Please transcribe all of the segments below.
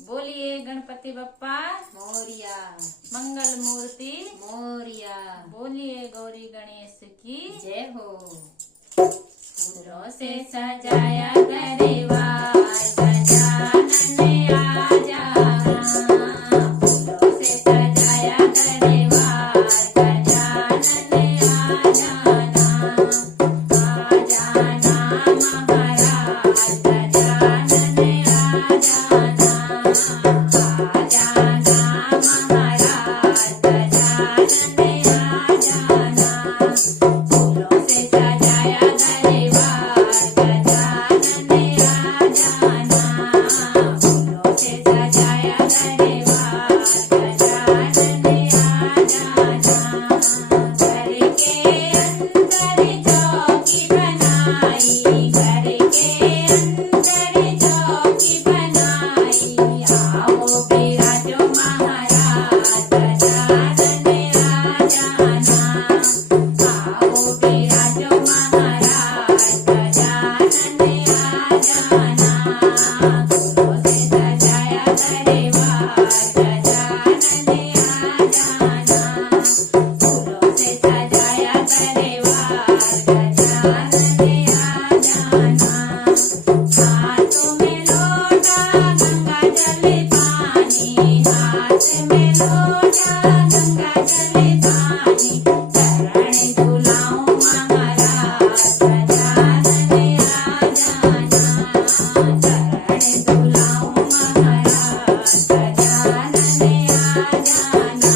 बोलिए गणपति बप्पा मोरिया। मंगल मूर्ति मोरिया। बोलिए गौरी गणेश की जय हो। फूलों से सजाया दरबार गजानन आ जाना। फूलों से सजाया दरबार गजानन आ जाना। आ जाना महाराज गजानन आ जाना। आ जाना महाराज गजानन आ जाना। फूलों से सजाया दरबार गजानन आ जाना। फूलों से सजाया दरबार गजानन आ जाना। घर के अंदर चौकी बनाई, घर के अंदर चौकी बनाई। आओ बिराजो महाराज गजानन आ जाना। आओ बिराजो महाराज गजानन आ जाना। फूलों से सजाया दरबार गजानन आ जाना। फूलों से सजाया दरबार गजानन आ जाना। हाथों में लोटा गंगा जल पानी, हाथ में लोटा गंगा जल पानी। चरण धुलाऊं महाराज गजानन आ जाना। चरण धुलाऊं महाराज गजानन आ जाना।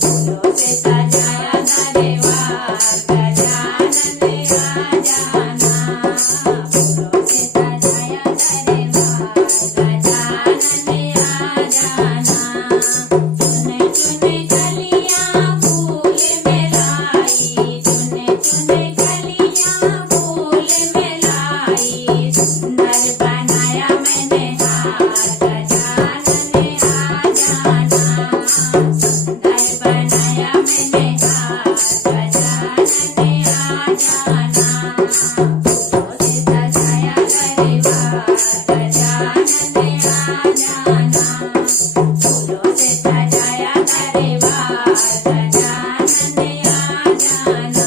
फूलों से सजाया दरबार गजानन आ जाना। फूलों से सजाया दरबार गजानन आ जाना। चुन चुन कलियां फूल में लाई, चुन चुन कलियां फूल में लाई। सुंदर बनाया मैंने हार गजानन आ जाना। सुंदर बनाया मैंने हार गजानन आ जाना। फूलों से सजाया दरबार गजानन आ जाना। फूलों से सजाया दरबार गजानन आ जाना।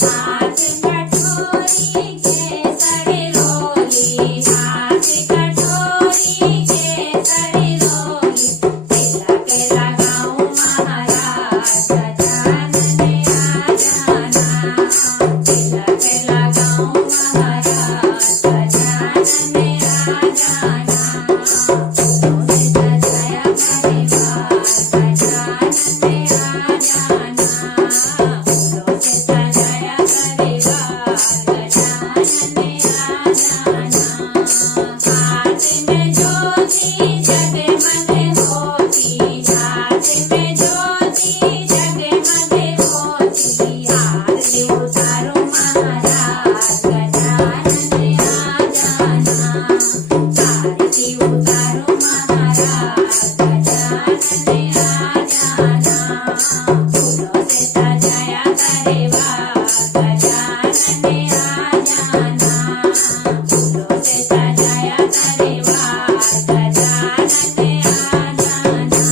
हाथ कटोरी केसर रोली, हाथ कटोरी केसर रोली। तिलक लगाऊं महाराज गजानन आ जाना। तिलक लगाऊं महाराज गजानन आ जाना। फूलों से सजाया दरबार गजानन आ जाना। फूलों से सजाया दरबार गजानन आ जाना। हाथ में ज्योति जगमग होती, हाथ में ज्योति जगमग होती। आरती उतारो महाराज गजानन आ जाना। आरती उतारो महाराज गजानन आ जाना। फूलों से सजाया दरबार गजानन आ जाना। फूलों से सजाया दरबार गजानन आ जाना।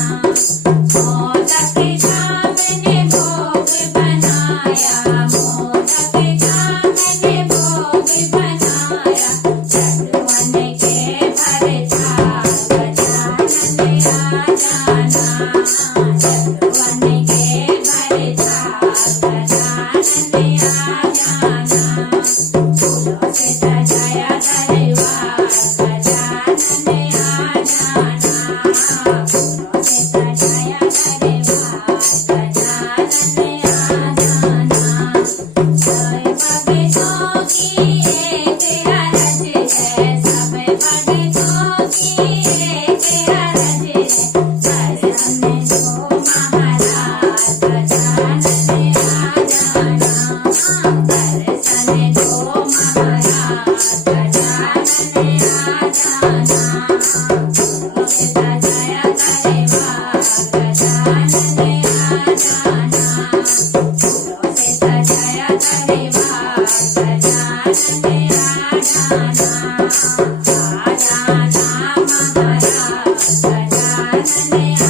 मोदक सामने भोग बनाया, मोदक सामने भोग बनाया। चटवन के भरता गजानन आ जाना। चटवन के भरता गजानन आ जाना। फूलों से सजाया दरबार गजानन आ जाना। फूलों से सजाया दरबार गजानन आ जाना। सब भक्तों की एक अरज है, सब भक्तों की एक अरज है। दर्शन दो महाराज गजानन आ जाना। दर्शन दो महाराज गजानन आ जाना। फूलों से सजाया दरबार गजानन आ जाना। फूलों से सजाया दरबार गजानन आ जाना। आ जाना महाराज गजानन